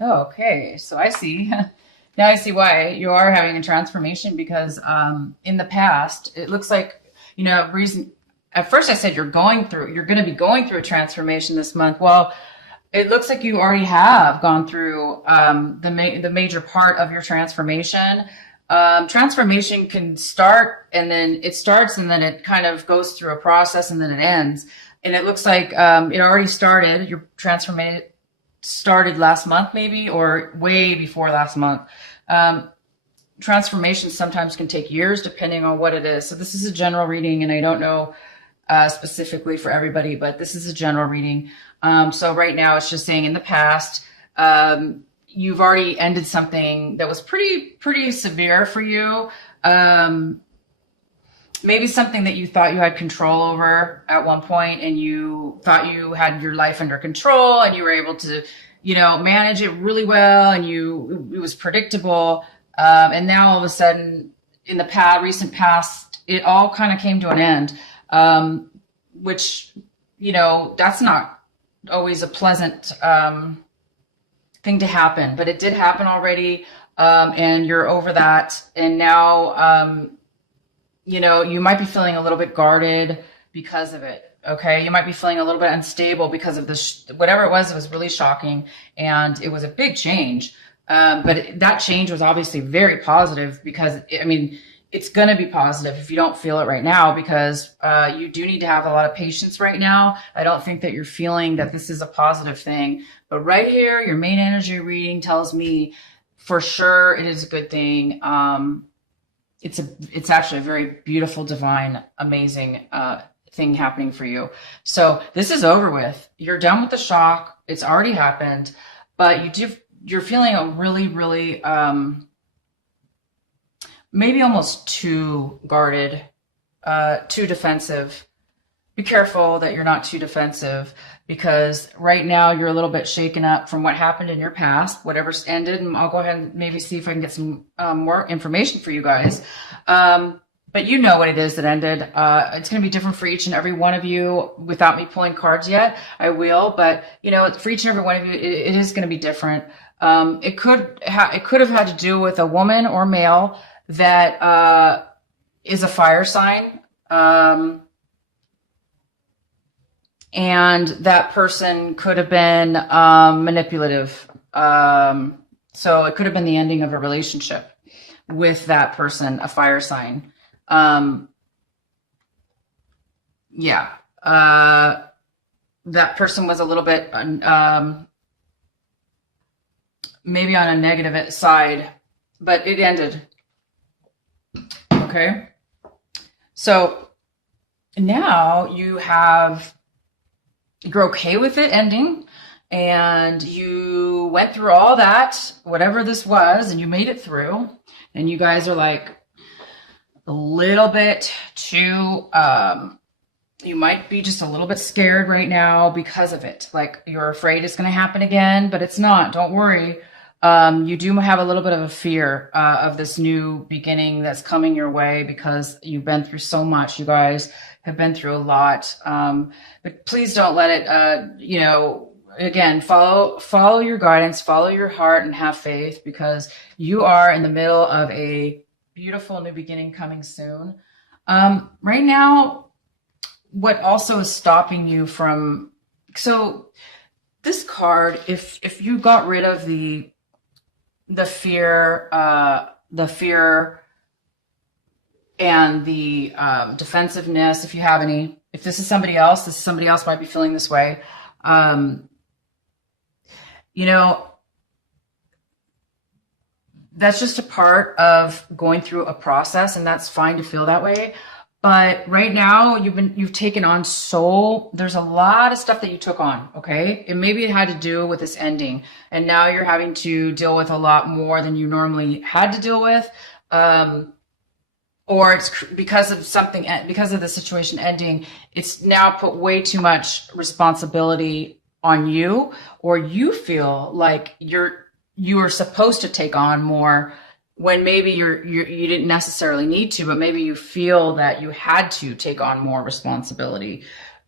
Oh, okay. So I see. Now I see why you are having a transformation because in the past, it looks like, reason at first I said you're going to be going through a transformation this month. Well, it looks like you already have gone through the major part of your transformation. Transformation can start and then it starts and then it kind of goes through a process and then it ends. And it looks like it already started. Your transformation started last month, maybe, or way before last month. Transformations sometimes can take years depending on what it is. So this is a general reading, and I don't know specifically for everybody, but this is a general reading. So right now it's just saying in the past, you've already ended something that was pretty severe for you. Maybe something that you thought you had control over at one point, and you thought you had your life under control and you were able to, manage it really well, and it was predictable. And now all of a sudden in the recent past, it all kind of came to an end, which, that's not always a pleasant, thing to happen, but it did happen already. And you're over that. And now, you might be feeling a little bit guarded because of it. Okay. You might be feeling a little bit unstable because of this, whatever it was really shocking. And it was a big change. But that change was obviously very positive because it's going to be positive if you don't feel it right now, because, you do need to have a lot of patience right now. I don't think that you're feeling that this is a positive thing, but right here, your main energy reading tells me for sure it is a good thing. It's actually a very beautiful, divine, amazing, thing happening for you. So this is over with. You're done with the shock. It's already happened, but you're feeling a really, really, maybe almost too guarded, too defensive. Be careful that you're not too defensive, because right now you're a little bit shaken up from what happened in your past, whatever's ended. And I'll go ahead and maybe see if I can get some more information for you guys. But you know what it is that ended. It's going to be different for each and every one of you without me pulling cards yet. I will, but for each and every one of you, it is going to be different. It could have had to do with a woman or male that is a fire sign. And that person could have been manipulative. So it could have been the ending of a relationship with that person, a fire sign. Yeah. That person was a little bit maybe on a negative side, but it ended. Okay. So now you're okay with it ending, and you went through all that, whatever this was, and you made it through, and you guys are like a little bit too, you might be just a little bit scared right now because of it. Like you're afraid it's going to happen again, but it's not. Don't worry. You do have a little bit of a fear of this new beginning that's coming your way, because you've been through so much. You guys have been through a lot. But please don't let it, again, follow your guidance, follow your heart, and have faith, because you are in the middle of a beautiful new beginning coming soon. Right now, what also is stopping you from, so this card, if you got rid of the fear and the defensiveness, if you have any, if this is somebody else might be feeling this way. That's just a part of going through a process, and that's fine to feel that way. But right now you've taken on there's a lot of stuff that you took on. Okay. And maybe it had to do with this ending, and now you're having to deal with a lot more than you normally had to deal with. Or it's because of the situation ending, it's now put way too much responsibility on you, or you feel like you are supposed to take on more when maybe you didn't necessarily need to, but maybe you feel that you had to take on more responsibility.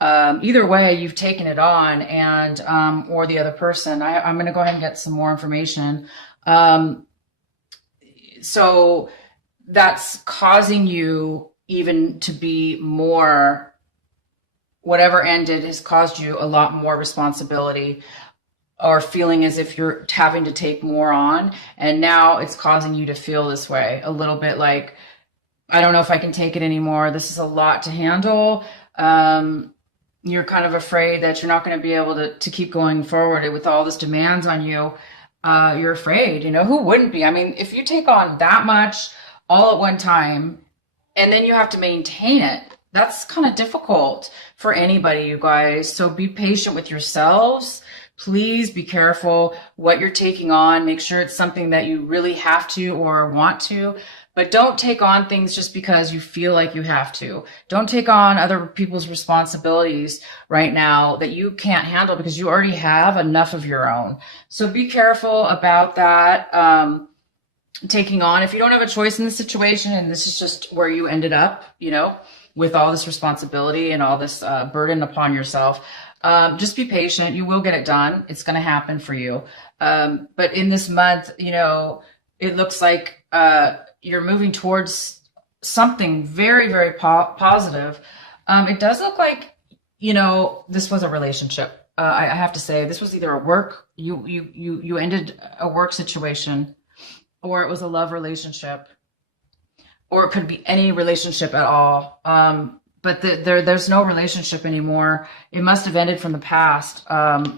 Either way, you've taken it on, and or the other person. I'm going to go ahead and get some more information. Um, so that's causing you even to be more, whatever ended has caused you a lot more responsibility, or feeling as if you're having to take more on. And now it's causing you to feel this way a little bit, like, I don't know if I can take it anymore. This is a lot to handle. You're kind of afraid that you're not going to be able to keep going forward with all this demands on you. You're afraid, who wouldn't be? I mean, if you take on that much all at one time and then you have to maintain it, that's kind of difficult for anybody, you guys. So be patient with yourselves. Please be careful what you're taking on. Make sure it's something that you really have to or want to. But don't take on things just because you feel like you have to. Don't take on other people's responsibilities right now that you can't handle, because you already have enough of your own. So be careful about that. Taking on, if you don't have a choice in the situation and this is just where you ended up, with all this responsibility and all this burden upon yourself, just be patient. You will get it done. It's going to happen for you. But in this month, it looks like you're moving towards something very, very positive. It does look like, this was a relationship. I have to say, this was either a work, you ended a work situation, or it was a love relationship, or it could be any relationship at all. But there's no relationship anymore. It must have ended from the past,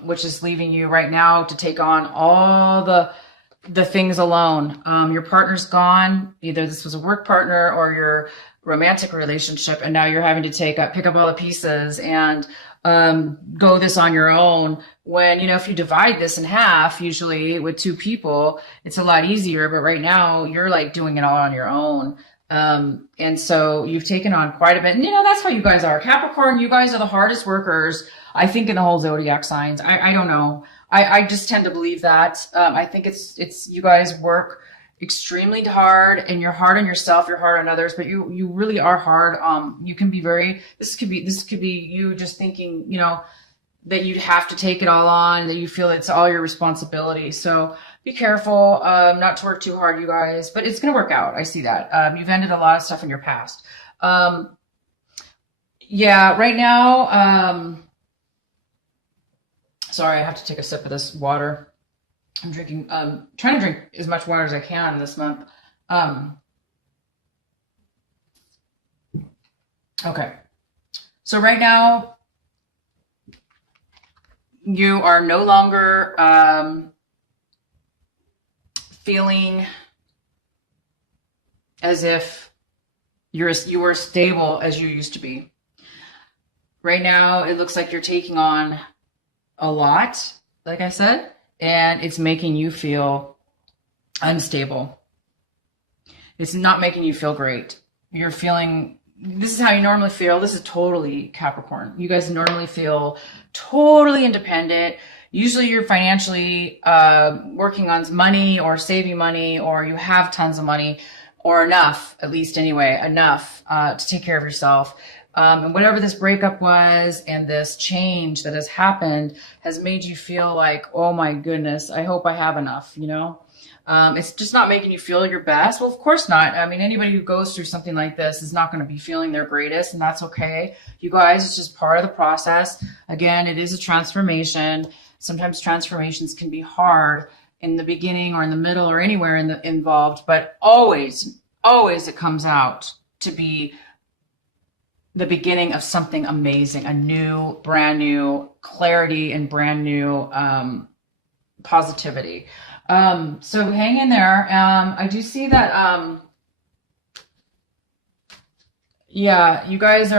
which is leaving you right now to take on all the things alone. Your partner's gone. Either this was a work partner or your romantic relationship, and now you're having to pick up all the pieces and go this on your own. When, if you divide this in half, usually with two people, it's a lot easier. But right now you're like doing it all on your own. And so you've taken on quite a bit. And that's how you guys are. Capricorn, you guys are the hardest workers, I think, in the whole zodiac signs. I don't know. I just tend to believe that. I think it's you guys work extremely hard, and you're hard on yourself, you're hard on others, but you really are hard. You can be this could be you just thinking, that you'd have to take it all on, that you feel it's all your responsibility. So be careful, not to work too hard, you guys, but it's going to work out. I see that. You've ended a lot of stuff in your past. Yeah, right now, sorry, I have to take a sip of this water. I'm drinking, trying to drink as much water as I can this month. Okay. So right now, you are no longer, feeling as if you were stable as you used to be. Right now, it looks like you're taking on a lot, like I said, and it's making you feel unstable. It's not making you feel great. You're feeling, this is how you normally feel. This is totally Capricorn. You guys normally feel totally independent. Usually you're financially working on money or saving money, or you have tons of money, or enough, at least anyway, enough to take care of yourself. And whatever this breakup was and this change that has happened has made you feel like, oh my goodness, I hope I have enough, It's just not making you feel your best. Well, of course not. I mean, anybody who goes through something like this is not going to be feeling their greatest, and that's okay. You guys, it's just part of the process. Again, it is a transformation. Sometimes transformations can be hard in the beginning or in the middle or anywhere involved, but always it comes out to be the beginning of something amazing, a brand new clarity and brand new positivity. So hang in there. I do see that, yeah, you guys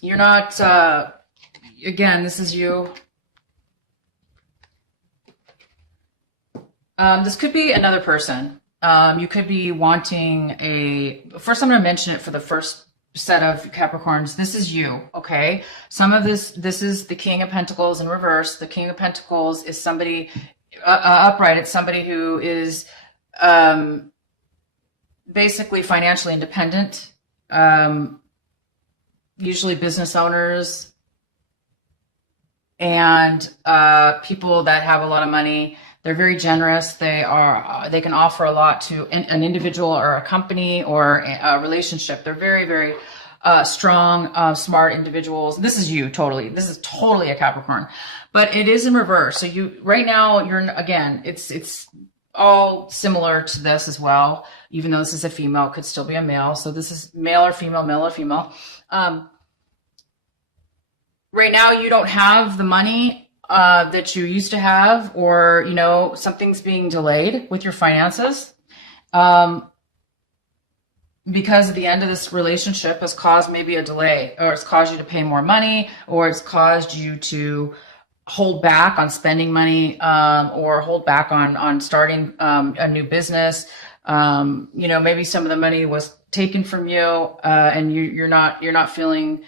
you're not, again, this is you. This could be another person. You could be wanting first I'm going to mention it for the first set of Capricorns. This is you, okay? Some of this is the King of Pentacles in reverse. The King of Pentacles is somebody upright. It's somebody who is basically financially independent. usually business owners and people that have a lot of money. They're very generous. They can offer a lot to an individual or a company or a relationship. They're very, very strong, smart individuals. This is you totally. This is totally a Capricorn, but it is in reverse. So you right now you're again. It's all similar to this as well. Even though this is a female, it could still be a male. So this is male or female, male or female. Right now you don't have the money that you used to have, or something's being delayed with your finances because the end of this relationship has caused maybe a delay, or it's caused you to pay more money, or it's caused you to hold back on spending money, or hold back on starting a new business. Maybe some of the money was taken from you, and you're not feeling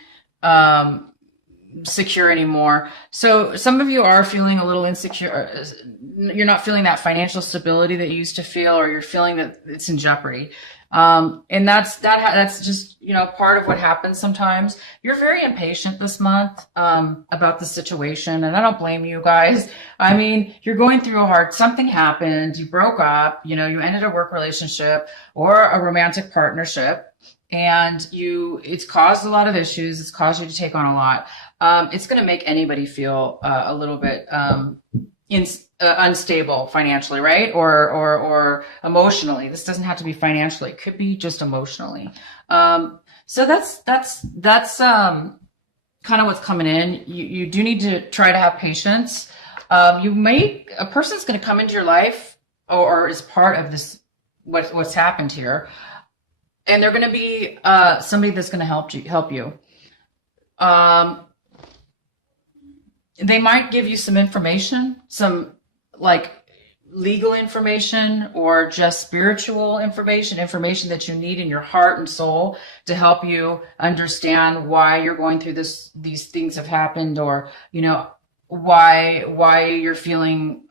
secure anymore. So some of you are feeling a little insecure. You're not feeling that financial stability that you used to feel, or you're feeling that it's in jeopardy. And that's just, part of what happens sometimes. You're very impatient this month, about the situation. And I don't blame you guys. I mean, you're going through something happened. You broke up, you ended a work relationship or a romantic partnership, and it's caused a lot of issues. It's caused you to take on a lot. It's going to make anybody feel a little bit unstable financially, right? Or emotionally. This doesn't have to be financially. It could be just emotionally. So that's kind of what's coming in. You do need to try to have patience. A person's going to come into your life or is part of this, what's happened here. And they're going to be somebody that's going to help you. They might give you some information, some like legal information, or just spiritual information that you need in your heart and soul to help you understand why you're going through these things have happened, or, why you're feeling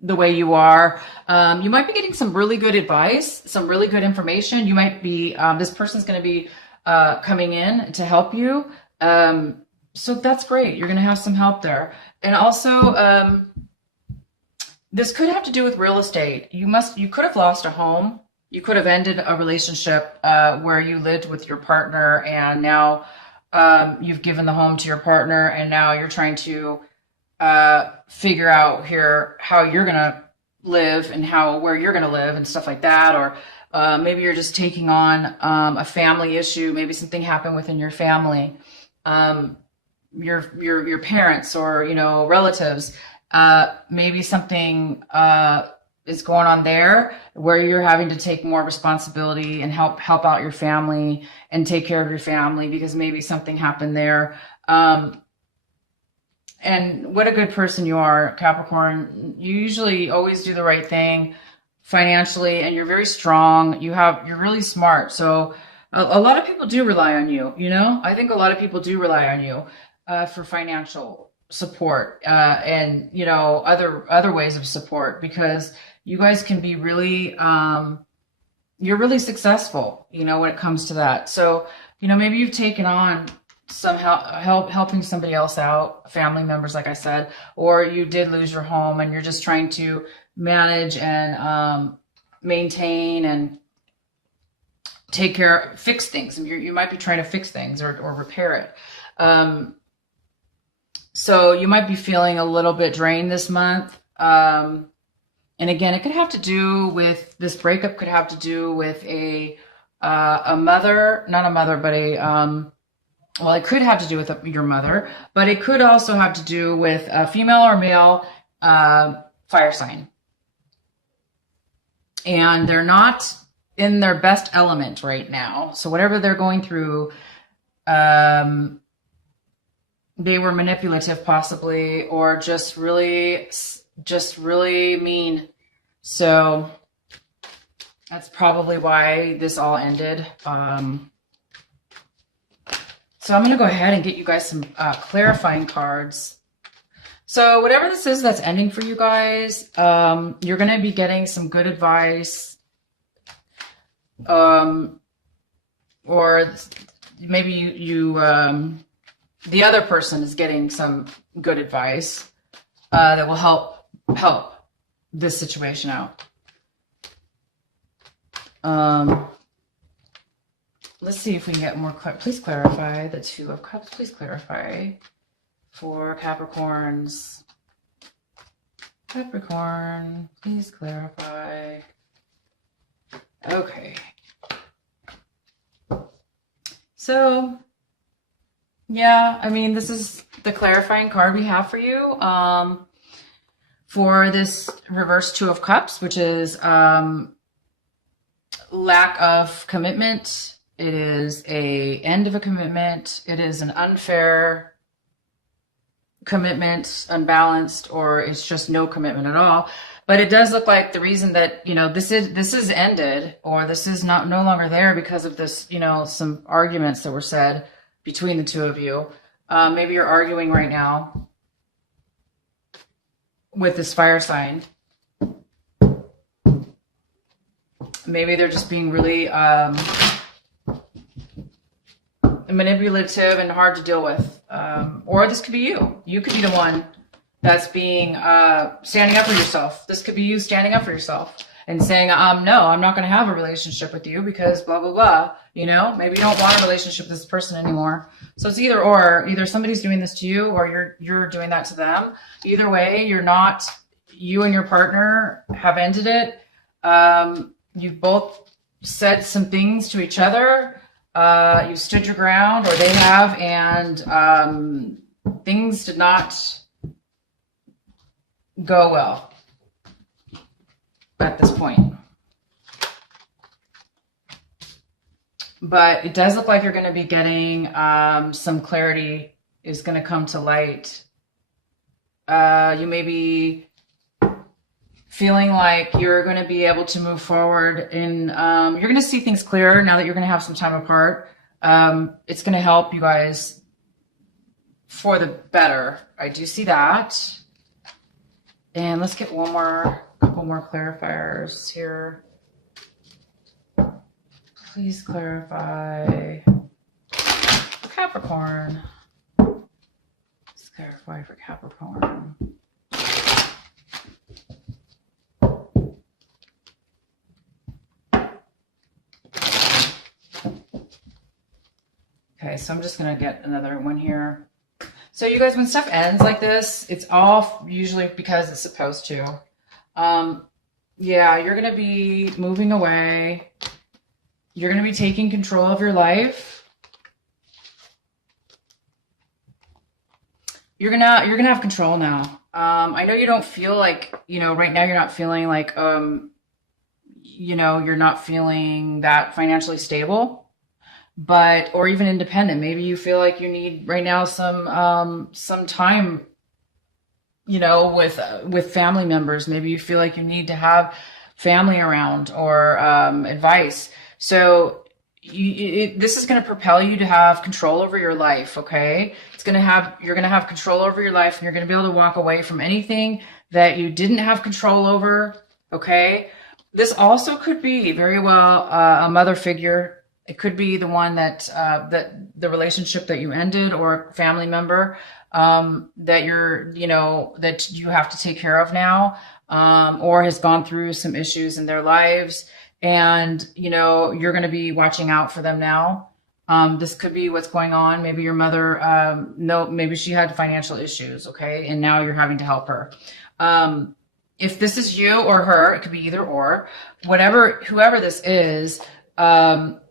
the way you are. You might be getting some really good advice, some really good information. You might be, this person's going to be coming in to help you. So that's great. You're going to have some help there. And also, this could have to do with real estate. You could have lost a home. You could have ended a relationship where you lived with your partner, and now you've given the home to your partner, and now you're trying to figure out here how you're going to live and where you're going to live and stuff like that. Or maybe you're just taking on a family issue. Maybe something happened within your family. Your parents or relatives, maybe something is going on there where you're having to take more responsibility and help out your family and take care of your family because maybe something happened there. And what a good person you are, Capricorn. You usually always do the right thing financially, and you're very strong. You're really smart. So a lot of people do rely on you. I think a lot of people do rely on you for financial support, and other ways of support, because you guys can be really you're really successful when it comes to that. So maybe you've taken on some helping somebody else out, family members, like I said, or you did lose your home and you're just trying to manage and maintain and fix things. You might be trying to fix things or repair it. So you might be feeling a little bit drained this month. And again, it could have to do with this breakup, could have to do with a mother, not a mother, but it could have to do with your mother, but it could also have to do with a female or male fire sign. And they're not in their best element right now. So whatever they're going through, they were manipulative possibly, or just really mean. So that's probably why this all ended. So I'm going to go ahead and get you guys some clarifying cards. So whatever this is that's ending for you guys, you're going to be getting some good advice. or maybe the other person is getting some good advice that will help this situation out. Let's see if we can get more. Please clarify the Two of Cups. Please clarify for Capricorns. Capricorn, please clarify. Okay. So, yeah, I mean, this is the clarifying card we have for you for this reverse Two of Cups, which is lack of commitment. It is a end of a commitment. It is an unfair commitment, unbalanced, or it's just no commitment at all. But it does look like the reason that, this is ended, or this is no longer there because of this, some arguments that were said between the two of you. Maybe you're arguing right now with this fire sign. Maybe they're just being really manipulative and hard to deal with. Or this could be you. You could be the one that's being standing up for yourself. This could be you standing up for yourself and saying, no, I'm not going to have a relationship with you because blah, blah, blah. Maybe you don't want a relationship with this person anymore. So it's either or. Either somebody's doing this to you or you're doing that to them. Either way, you and your partner have ended it. You've both said some things to each other. You've stood your ground, or they have, and things did not go well at this point. But it does look like you're going to be getting some clarity is going to come to light. You may be feeling like you're going to be able to move forward and you're going to see things clearer now that you're going to have some time apart. It's going to help you guys for the better. I do see that. And let's get couple more clarifiers here. Please clarify for Capricorn. Let's clarify for Capricorn. Okay, so I'm just going to get another one here. So you guys, when stuff ends like this, it's all usually because it's supposed to. Yeah, you're going to be moving away. You're going to be taking control of your life. You're going to have control now. I know you don't feel like, right now you're not feeling like, you're not feeling that financially stable. But, or even independent. Maybe you feel like you need right now some time, with family members. Maybe you feel like you need to have family around or advice. So this is going to propel you to have control over your life. Okay. You're going to have control over your life, and you're going to be able to walk away from anything that you didn't have control over. Okay. This also could be very well a mother figure. It could be the one that the relationship that you ended, or a family member that that you have to take care of now, or has gone through some issues in their lives, and you're going to be watching out for them now. This could be what's going on. Maybe your mother, maybe she had financial issues, okay, and now you're having to help her. If this is you or her, it could be either or. Whoever this is.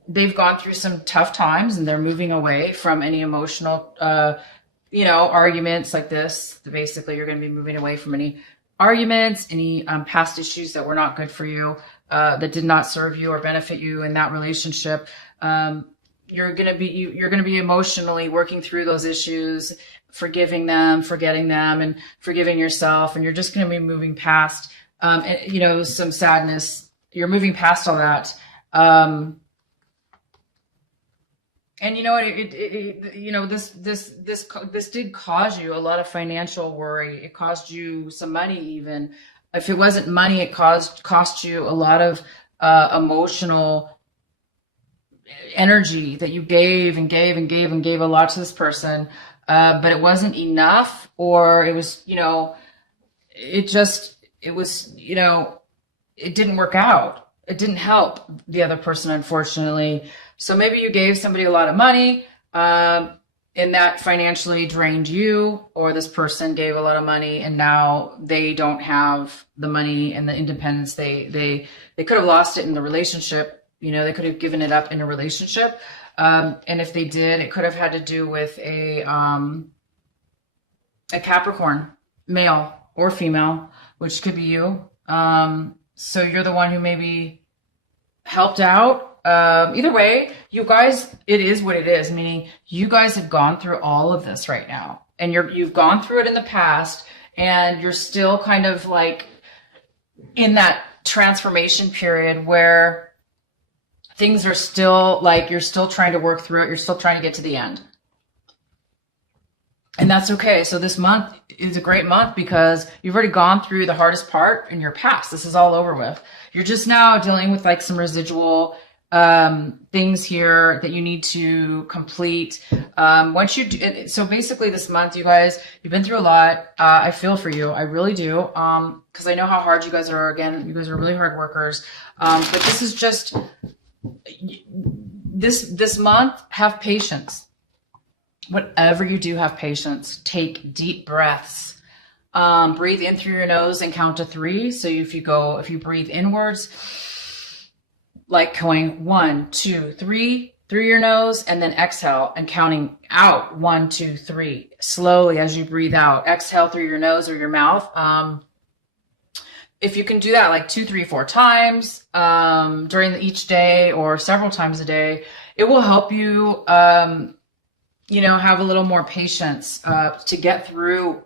They've gone through some tough times, and they're moving away from any emotional, arguments like this. Basically, you're going to be moving away from any arguments, any past issues that were not good for you, that did not serve you or benefit you in that relationship. You're going to be emotionally working through those issues, forgiving them, forgetting them, and forgiving yourself. And you're just going to be moving past, some sadness. You're moving past all that. And you know what? This did cause you a lot of financial worry. It cost you some money, even if it wasn't money. It cost you a lot of emotional energy that you gave and gave and gave and gave a lot to this person, but it wasn't enough, or it was, it was, it didn't work out. It didn't help the other person, unfortunately. So maybe you gave somebody a lot of money, and that financially drained you, or this person gave a lot of money and now they don't have the money and the independence. They could have lost it in the relationship. They could have given it up in a relationship. And if they did, it could have had to do with a Capricorn, male or female, which could be you. So you're the one who maybe helped out. Either way, you guys, it is what it is, meaning you guys have gone through all of this right now, and you've gone through it in the past, and you're still kind of like in that transformation period where things are still like, you're still trying to work through it. You're still trying to get to the end. And that's okay. So this month is a great month because you've already gone through the hardest part in your past. This is all over with. You're just now dealing with like some residual things here that you need to complete. Once you do, so basically this month, you guys, you've been through a lot. I feel for you. I really do. Cause I know how hard you guys are. Again, you guys are really hard workers. But this is just this month, have patience. Whatever you do, have patience. Take deep breaths. Breathe in through your nose and count to 3. So if you breathe inwards, like going 1, 2, 3 through your nose, and then exhale and counting out 1, 2, 3 slowly as you breathe out. Exhale through your nose or your mouth. If you can do that like 2, 3, 4 times during each day or several times a day, it will help you, have a little more patience to get through